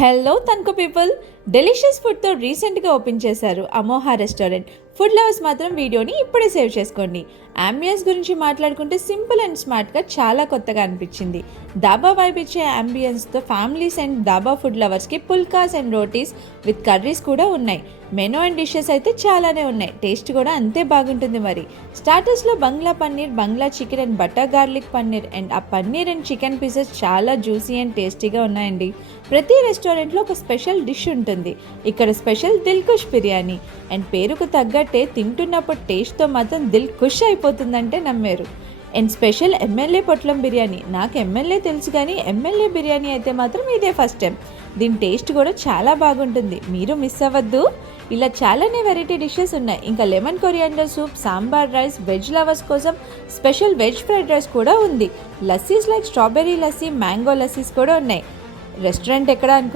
Hello Tanuku people, delicious ఫుడ్తో రీసెంట్గా open చేశారు అమోహా restaurant. Food lovers మాత్రం వీడియోని ఇప్పుడే సేవ్ చేసుకోండి. అంబియన్స్ గురించి మాట్లాడుకుంటే సింపుల్ అండ్ స్మార్ట్గా చాలా కొత్తగా అనిపించింది. దాబా వైబ్ ఇచ్చే అంబియన్స్తో ఫ్యామిలీస్ అండ్ దాబా ఫుడ్ లవర్స్కి phulkas and rotis with curries కూడా ఉన్నాయి. మెనూ అండ్ డిషెస్ అయితే చాలానే ఉన్నాయి. టేస్ట్ కూడా అంతే బాగుంటుంది. మరి స్టార్టర్స్లో Bangla paneer, Bangla chicken and butter garlic paneer and ఆ పన్నీర్ అండ్ చికెన్ పీసెస్ చాలా జ్యూసీ అండ్ టేస్టీగా ఉన్నాయండి. ప్రతి రెస్టారెంట్లో ఒక స్పెషల్ డిష్ ఉంటుంది. ఇక్కడ స్పెషల్ దిల్ కుష్ బిర్యానీ అండ్ పేరుకు తగ్గట్టే తింటున్నప్పుడు టేస్ట్తో మాత్రం దిల్ కుష్ అయిపోతుందంటే నమ్మేరు. And special MLA Potlam biryani. నాకు ఎమ్మెల్యే తెలుసు కానీ ఎమ్మెల్యే బిర్యానీ అయితే మాత్రం ఇదే ఫస్ట్ టైం. దీని టేస్ట్ కూడా చాలా బాగుంటుంది, మీరు మిస్ అవ్వద్దు. ఇలా చాలానే వెరైటీ డిషెస్ ఉన్నాయి. ఇంకా lemon coriander soup, sambar rice, veg lovers కోసం స్పెషల్ వెజ్ ఫ్రైడ్ రైస్ కూడా ఉంది. Lassis like strawberry lassi, mango lassis కూడా ఉన్నాయి. రెస్టారెంట్ ఎక్కడ